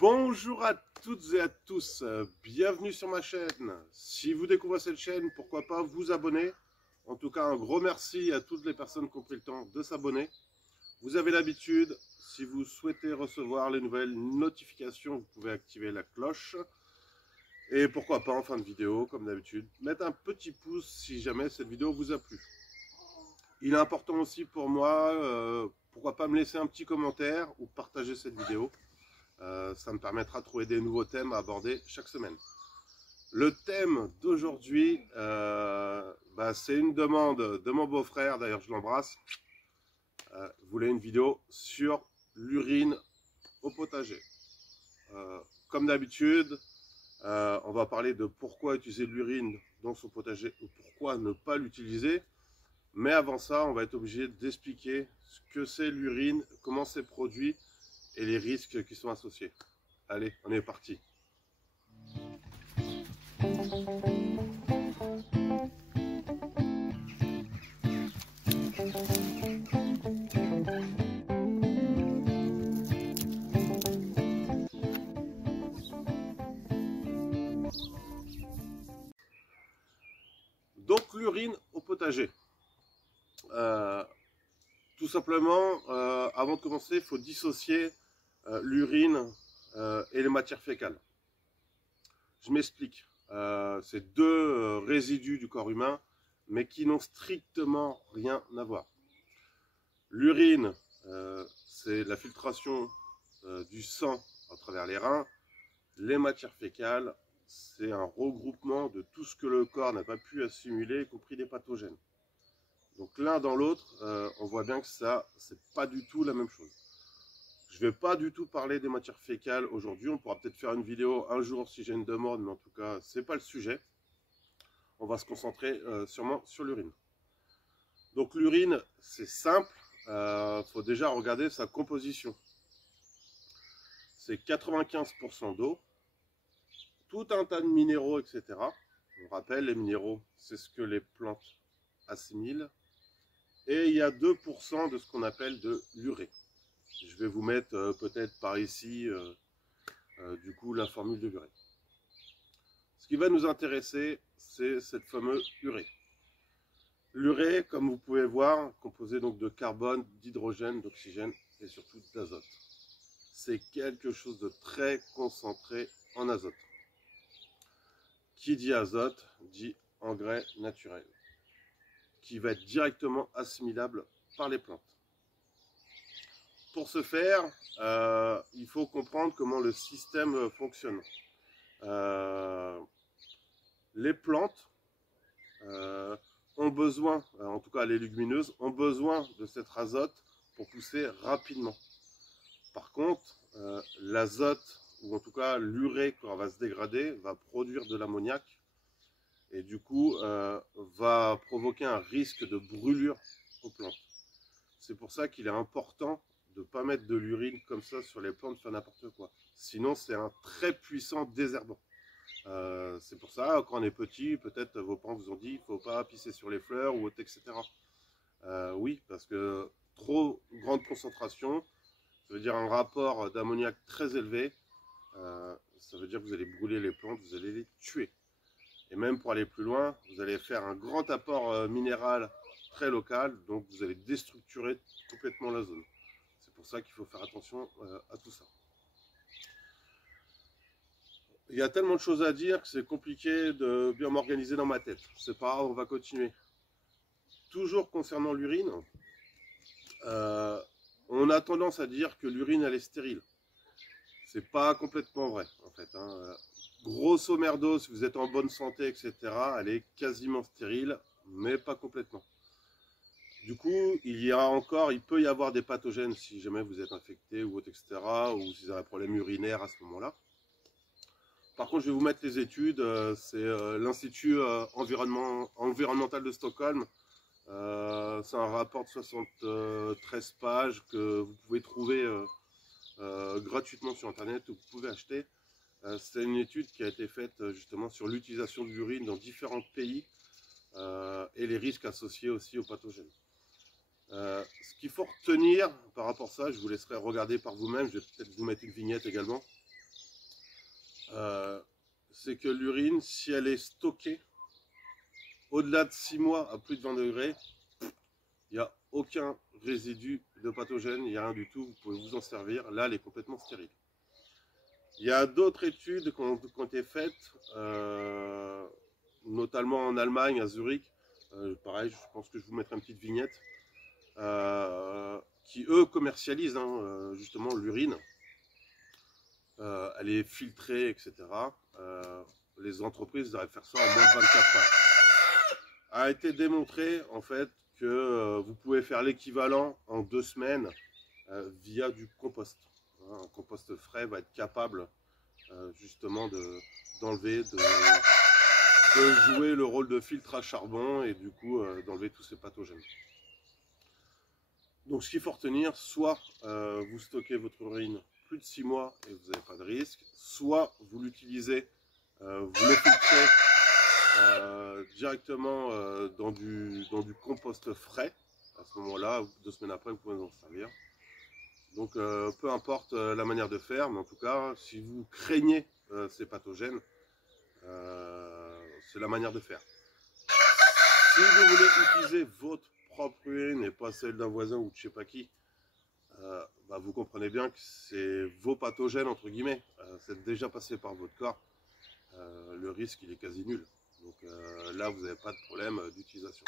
Bonjour à toutes et à tous, bienvenue sur ma chaîne. Si vous découvrez cette chaîne, pourquoi pas vous abonner. En tout cas, un gros merci à toutes les personnes qui ont pris le temps de s'abonner. Vous avez l'habitude, si vous souhaitez recevoir les nouvelles notifications, vous pouvez activer la cloche. Et pourquoi pas en fin de vidéo, comme d'habitude, mettre un petit pouce si jamais cette vidéo vous a plu. Il est important aussi pour moi, pourquoi pas me laisser un petit commentaire ou partager cette vidéo. Ça me permettra de trouver des nouveaux thèmes à aborder chaque semaine. Le thème d'aujourd'hui, c'est une demande de mon beau-frère, d'ailleurs je l'embrasse. Voulait une vidéo sur l'urine au potager. Comme d'habitude, on va parler de pourquoi utiliser de l'urine dans son potager ou pourquoi ne pas l'utiliser. Mais avant ça, on va être obligé d'expliquer ce que c'est l'urine, comment c'est produit et les risques qui sont associés. Allez, on est parti. Donc l'urine au potager. Tout simplement, avant de commencer, il faut dissocier l'urine et les matières fécales. Je m'explique. C'est deux résidus du corps humain, mais qui n'ont strictement rien à voir. L'urine, c'est la filtration du sang à travers les reins. Les matières fécales, c'est un regroupement de tout ce que le corps n'a pas pu assimiler, y compris des pathogènes. Donc l'un dans l'autre, on voit bien que ça, c'est pas du tout la même chose. Je ne vais pas du tout parler des matières fécales aujourd'hui. On pourra peut-être faire une vidéo un jour si j'ai une demande, mais en tout cas, ce n'est pas le sujet. On va se concentrer sûrement sur l'urine. Donc l'urine, c'est simple. Faut déjà regarder sa composition. C'est 95% d'eau, tout un tas de minéraux, etc. On rappelle, les minéraux, c'est ce que les plantes assimilent. Et il y a 2% de ce qu'on appelle de l'urée. Je vais vous mettre peut-être par ici, du coup, la formule de l'urée. Ce qui va nous intéresser, c'est cette fameuse urée. L'urée, comme vous pouvez voir, composée donc de carbone, d'hydrogène, d'oxygène et surtout d'azote. C'est quelque chose de très concentré en azote. Qui dit azote, dit engrais naturel, qui va être directement assimilable par les plantes. Pour ce faire, il faut comprendre comment le système fonctionne. Les plantes ont besoin, en tout cas les légumineuses, ont besoin de cet azote pour pousser rapidement. Par contre, l'azote, ou en tout cas l'urée, quand elle va se dégrader, va produire de l'ammoniac et du coup va provoquer un risque de brûlure aux plantes. C'est pour ça qu'il est important de ne pas mettre de l'urine comme ça sur les plantes, faire n'importe quoi. Sinon, c'est un très puissant désherbant. C'est pour ça, quand on est petit, peut-être vos parents vous ont dit il ne faut pas pisser sur les fleurs, ou etc. Oui, parce que trop grande concentration, ça veut dire un rapport d'ammoniac très élevé. Ça veut dire que vous allez brûler les plantes, vous allez les tuer. Et même pour aller plus loin, vous allez faire un grand apport minéral très local, donc vous allez déstructurer complètement la zone. C'est pour ça qu'il faut faire attention à tout ça. Il y a tellement de choses à dire que c'est compliqué de bien m'organiser dans ma tête. C'est pas grave, on va continuer. Toujours concernant l'urine, on a tendance à dire que l'urine elle est stérile. C'est pas complètement vrai en fait. Grosso merdo, si vous êtes en bonne santé, etc., elle est quasiment stérile, mais pas complètement. Du coup, il peut y avoir des pathogènes si jamais vous êtes infecté ou autre, etc., ou si vous avez un problème urinaire à ce moment-là. Par contre, je vais vous mettre les études. C'est l'Institut environnemental de Stockholm. C'est un rapport de 73 pages que vous pouvez trouver gratuitement sur Internet, ou vous pouvez acheter. C'est une étude qui a été faite justement sur l'utilisation de l'urine dans différents pays et les risques associés aussi aux pathogènes. Ce qu'il faut retenir par rapport à ça, je vous laisserai regarder par vous-même, je vais peut-être vous mettre une vignette également. c'est que l'urine, si elle est stockée au-delà de 6 mois à plus de 20 degrés, il n'y a aucun résidu de pathogène, il n'y a rien du tout, vous pouvez vous en servir. Là, elle est complètement stérile. Il y a d'autres études qui ont été faites, notamment en Allemagne, à Zurich. Pareil, je pense que je vous mettrai une petite vignette. Qui eux commercialisent justement l'urine. Elle est filtrée, etc. Les entreprises doivent faire ça en moins de 24 heures. A été démontré en fait que vous pouvez faire l'équivalent en 2 semaines via du compost. Un compost frais va être capable justement d'enlever, de jouer le rôle de filtre à charbon et du coup d'enlever tous ces pathogènes. Donc ce qu'il faut retenir, soit vous stockez votre urine plus de 6 mois et vous n'avez pas de risque, soit vous l'utilisez, vous le filtrez directement dans du compost frais. À ce moment-là, 2 semaines après, vous pouvez en servir. Donc peu importe la manière de faire, mais en tout cas, si vous craignez ces pathogènes, c'est la manière de faire. Si vous voulez utiliser votre propre urine et pas celle d'un voisin ou de je sais pas qui, vous comprenez bien que c'est vos pathogènes entre guillemets, c'est déjà passé par votre corps, le risque il est quasi nul. Donc là vous n'avez pas de problème d'utilisation.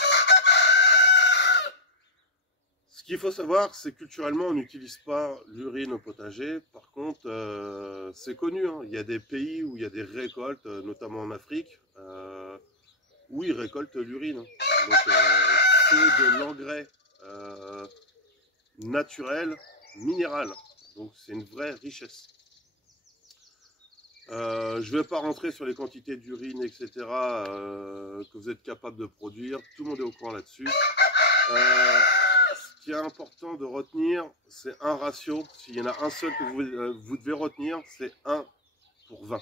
Ce qu'il faut savoir, c'est que culturellement on n'utilise pas l'urine au potager. Par contre, c'est connu, hein. Il y a des pays où il y a des récoltes, notamment en Afrique, où ils récoltent l'urine. Donc c'est de l'engrais naturel, minéral. Donc c'est une vraie richesse. Je ne vais pas rentrer sur les quantités d'urine, etc. Que vous êtes capable de produire. Tout le monde est au courant là-dessus. Ce qui est important de retenir, c'est un ratio. S'il y en a un seul que vous devez retenir, c'est 1 pour 20.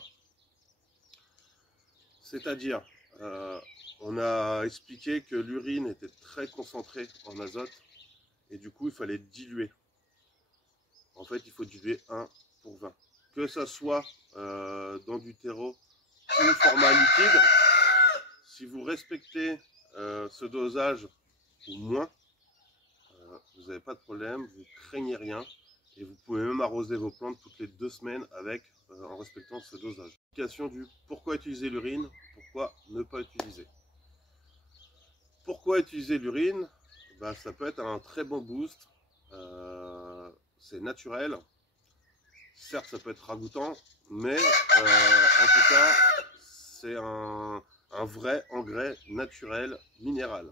C'est-à-dire, on a expliqué que l'urine était très concentrée en azote et du coup, il fallait diluer. En fait, il faut diluer 1 pour 20. Que ça soit dans du terreau ou format liquide, si vous respectez ce dosage ou moins, vous n'avez pas de problème, vous ne craignez rien et vous pouvez même arroser vos plantes toutes les 2 semaines avec, en respectant ce dosage. Explication du pourquoi utiliser l'urine, pourquoi ne pas utiliser. Pourquoi utiliser l'urine? Ça peut être un très bon boost, c'est naturel. Certes, ça peut être ragoûtant, mais en tout cas, c'est un vrai engrais naturel minéral.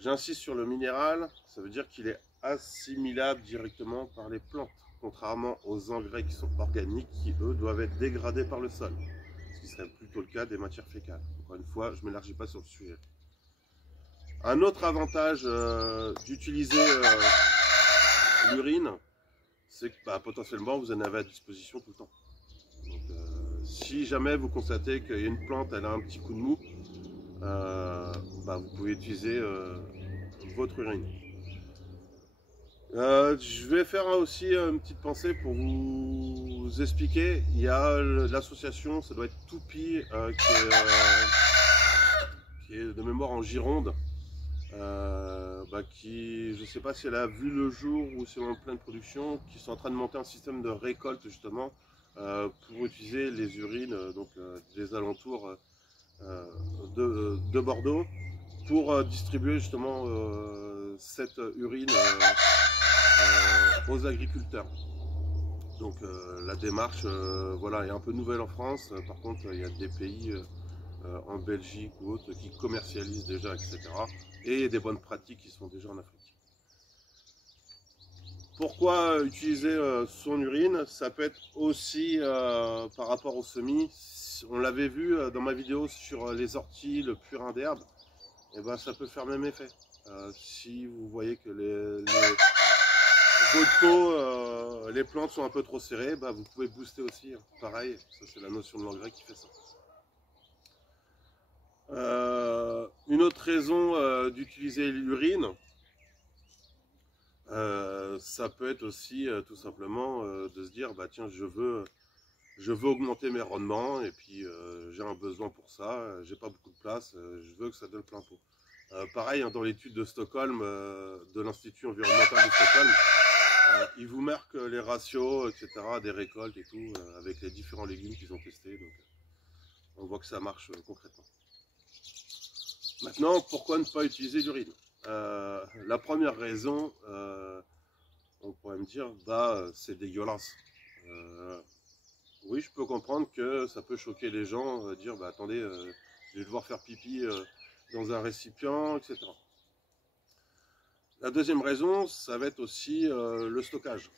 J'insiste sur le minéral, ça veut dire qu'il est assimilable directement par les plantes, contrairement aux engrais qui sont organiques, qui eux doivent être dégradés par le sol, ce qui serait plutôt le cas des matières fécales. Encore une fois, je ne m'élargis pas sur le sujet. Un autre avantage d'utiliser l'urine, c'est que potentiellement vous en avez à disposition tout le temps. Donc, si jamais vous constatez qu'il y a une plante, elle a un petit coup de mou, vous pouvez utiliser votre urine. Je vais faire aussi une petite pensée pour vous expliquer. Il y a l'association, ça doit être Toupie, qui est de mémoire en Gironde. Qui, je ne sais pas si elle a vu le jour ou si elle est en pleine production, qui sont en train de monter un système de récolte justement pour utiliser les urines des alentours de Bordeaux pour distribuer justement cette urine aux agriculteurs. Donc la démarche est un peu nouvelle en France. Par contre, il y a des pays en Belgique ou autres qui commercialisent déjà, etc. Et des bonnes pratiques qui sont déjà en Afrique. Pourquoi utiliser son urine? Ça peut être aussi par rapport aux semis. On l'avait vu dans ma vidéo sur les orties, le purin d'herbe. Et ça peut faire le même effet. Si vous voyez que votre pot, les plantes sont un peu trop serrées, vous pouvez booster aussi. Pareil, ça c'est la notion de l'engrais qui fait ça. Une autre raison d'utiliser l'urine, ça peut être aussi tout simplement de se dire tiens, je veux je veux augmenter mes rendements et puis j'ai un besoin pour ça, j'ai pas beaucoup de place, je veux que ça donne plein pot. Pareil, hein, dans l'étude de Stockholm, de l'Institut environnemental de Stockholm, ils vous marquent les ratios, etc., des récoltes et tout, avec les différents légumes qu'ils ont testés. Donc, on voit que ça marche concrètement. Maintenant, pourquoi ne pas utiliser l'urine? La première raison, on pourrait me dire, bah, c'est dégueulasse. Oui, je peux comprendre que ça peut choquer les gens, dire, bah attendez, je vais devoir faire pipi dans un récipient, etc. La deuxième raison, ça va être aussi le stockage.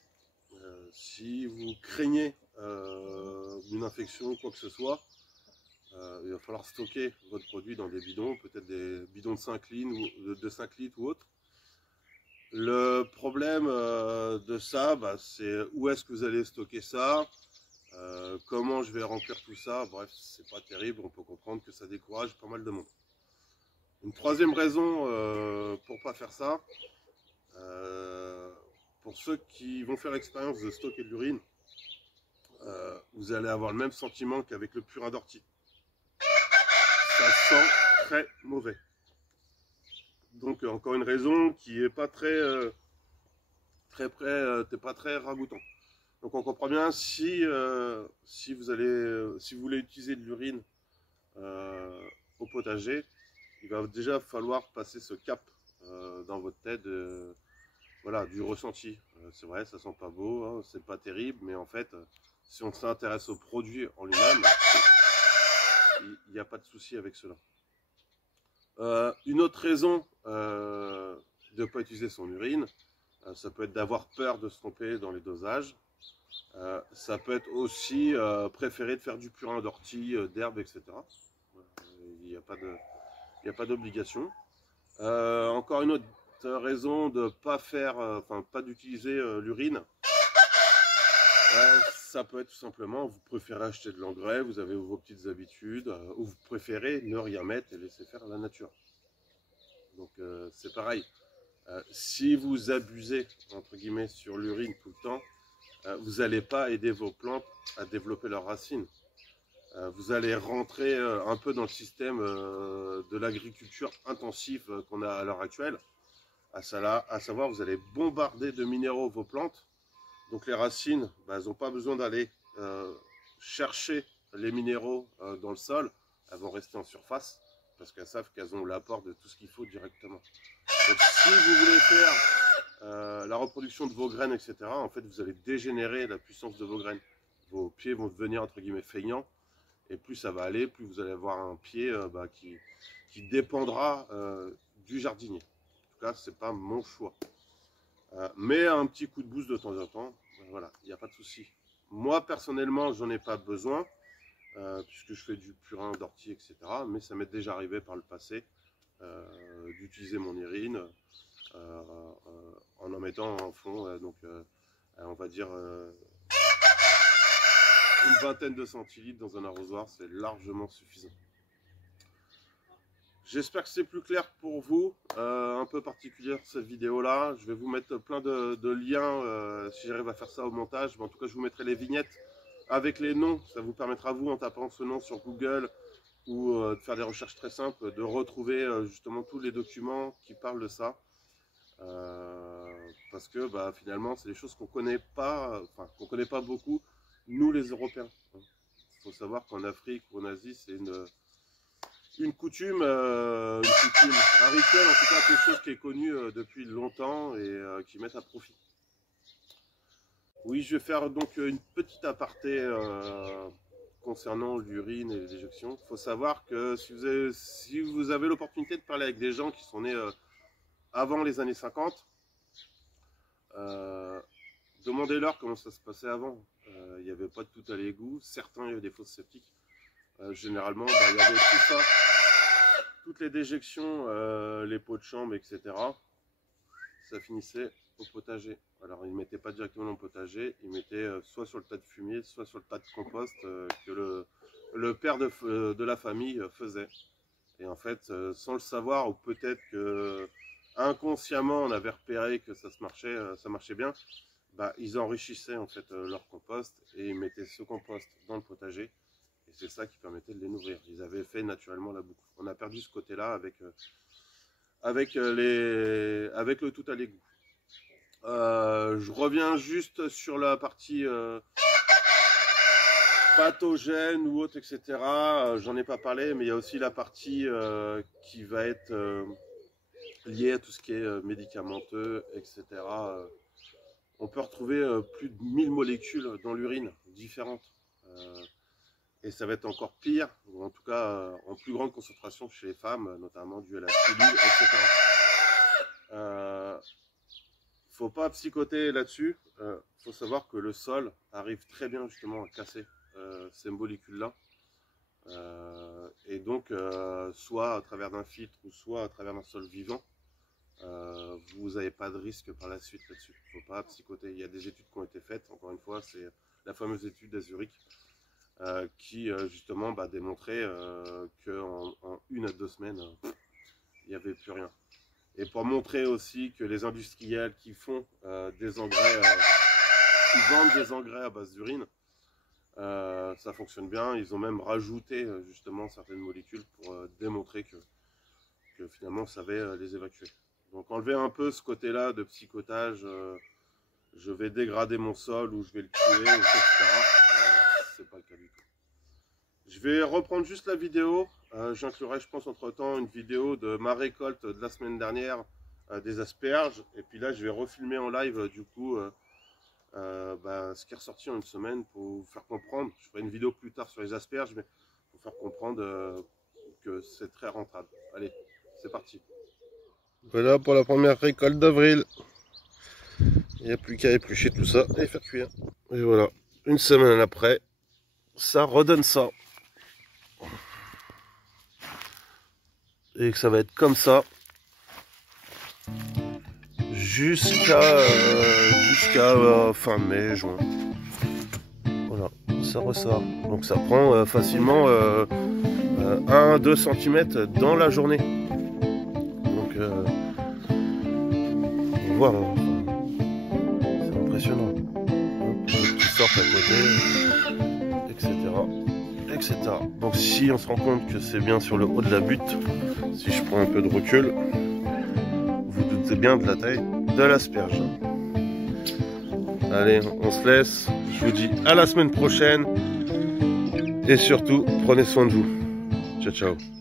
Si vous craignez une infection ou quoi que ce soit, il va falloir stocker votre produit dans des bidons, peut-être des bidons de 5 litres ou autre. Le problème de ça, bah, c'est où est-ce que vous allez stocker ça, comment je vais remplir tout ça. Bref, c'est pas terrible, on peut comprendre que ça décourage pas mal de monde. Une troisième raison pour pas faire ça, pour ceux qui vont faire l'expérience de stocker de l'urine, vous allez avoir le même sentiment qu'avec le purin d'ortie. Ça sent très mauvais. Donc encore une raison qui est pas très pas très ragoûtant. Donc on comprend bien si vous voulez utiliser de l'urine au potager, il va déjà falloir passer ce cap dans votre tête voilà, du ressenti. C'est vrai, ça sent pas beau, hein, c'est pas terrible, mais en fait, si on s'intéresse au produit en lui-même, il n'y a pas de souci avec cela. Une autre raison de ne pas utiliser son urine, ça peut être d'avoir peur de se tromper dans les dosages. Ça peut être aussi préférer de faire du purin d'ortie, d'herbe, etc. Il n'y a pas d'obligation. Encore une autre raison de pas faire, pas d'utiliser l'urine. Ça peut être tout simplement, vous préférez acheter de l'engrais, vous avez vos petites habitudes, ou vous préférez ne rien mettre et laisser faire la nature. Donc c'est pareil. Si vous abusez entre guillemets sur l'urine tout le temps, vous n'allez pas aider vos plantes à développer leurs racines. Vous allez rentrer un peu dans le système de l'agriculture intensive qu'on a à l'heure actuelle. À savoir, vous allez bombarder de minéraux vos plantes. Donc les racines, bah, elles n'ont pas besoin d'aller chercher les minéraux dans le sol. Elles vont rester en surface parce qu'elles savent qu'elles ont l'apport de tout ce qu'il faut directement. Donc si vous voulez faire la reproduction de vos graines, etc., en fait, vous allez dégénérer la puissance de vos graines. Vos pieds vont devenir, entre guillemets, feignants. Et plus ça va aller, plus vous allez avoir un pied qui dépendra du jardinier. En tout cas, ce n'est pas mon choix. Mais un petit coup de boost de temps en temps, voilà, il n'y a pas de souci. Moi, personnellement, j'en ai pas besoin, puisque je fais du purin d'ortie, etc. Mais ça m'est déjà arrivé par le passé d'utiliser mon urine en mettant en fond, on va dire une vingtaine de centilitres dans un arrosoir, c'est largement suffisant. J'espère que c'est plus clair pour vous, un peu particulière cette vidéo là. Je vais vous mettre plein de liens si j'arrive à faire ça au montage. Mais en tout cas, je vous mettrai les vignettes avec les noms. Ça vous permettra, vous, en tapant ce nom sur Google ou de faire des recherches très simples, de retrouver justement tous les documents qui parlent de ça. Parce que bah, finalement, c'est des choses qu'on connaît pas, qu'on connaît pas beaucoup, nous les Européens. Il faut savoir qu'en Afrique ou en Asie, c'est une coutume, un rituel, en tout cas quelque chose qui est connu depuis longtemps et qui met à profit. Oui, je vais faire donc une petite aparté concernant l'urine et les déjections. Il faut savoir que si vous avez l'opportunité de parler avec des gens qui sont nés avant les années 50, demandez-leur comment ça se passait avant. Il n'y avait pas de tout à l'égout. Certains, il y avait des fosses septiques. Généralement, bah, il y avait tout ça. Toutes les déjections, les pots de chambre, etc., ça finissait au potager. Alors, ils ne mettaient pas directement dans le potager, ils mettaient soit sur le tas de fumier, soit sur le tas de compost que le père de la famille faisait. Et en fait, sans le savoir, ou peut-être que inconsciemment on avait repéré que ça marchait bien, bah, ils enrichissaient en fait leur compost et ils mettaient ce compost dans le potager. Et c'est ça qui permettait de les nourrir. Ils avaient fait naturellement la boucle. On a perdu ce côté-là avec le tout à l'égout. Je reviens juste sur la partie pathogène ou autre, etc. J'en ai pas parlé, mais il y a aussi la partie qui va être liée à tout ce qui est médicamenteux, etc. On peut retrouver plus de 1000 molécules dans l'urine différentes. Et ça va être encore pire, ou en tout cas en plus grande concentration chez les femmes, notamment dû à la pilule, etc. Faut pas psychoter là-dessus. Faut savoir que le sol arrive très bien justement à casser ces molécules-là. Et donc, soit à travers d'un filtre ou soit à travers d'un sol vivant, vous n'avez pas de risque par la suite là-dessus. Il ne faut pas psychoter. Il y a des études qui ont été faites, encore une fois, c'est la fameuse étude à Zurich qui justement démontrait qu'en 1 à 2 semaines, il n'y avait plus rien. Et pour montrer aussi que les industriels qui font des engrais, qui vendent des engrais à base d'urine, ça fonctionne bien. Ils ont même rajouté justement certaines molécules pour démontrer que finalement on savait les évacuer. Donc enlever un peu ce côté-là de psychotage, je vais dégrader mon sol ou je vais le tuer, etc. C'est pas le cas du tout. Je vais reprendre juste la vidéo. J'inclurai, je pense, entre-temps une vidéo de ma récolte de la semaine dernière des asperges. Et puis là, je vais refilmer en live, du coup, ce qui est ressorti en 1 semaine pour vous faire comprendre. Je ferai une vidéo plus tard sur les asperges, mais pour faire comprendre que c'est très rentable. Allez, c'est parti. Voilà pour la première récolte d'avril. Il n'y a plus qu'à éplucher tout ça et faire cuire. Et voilà, 1 semaine après, ça redonne ça. Et que ça va être comme ça jusqu'à fin mai, juin. Voilà, ça ressort. Donc ça prend facilement 1-2 cm dans la journée. Donc on voit, hein. C'est impressionnant. Qui sortent à côté, etc. Donc si on se rend compte que c'est bien sur le haut de la butte, si je prends un peu de recul, vous doutez bien de la taille de l'asperge. Allez, on se laisse. Je vous dis à la semaine prochaine. Et surtout, prenez soin de vous. Ciao, ciao.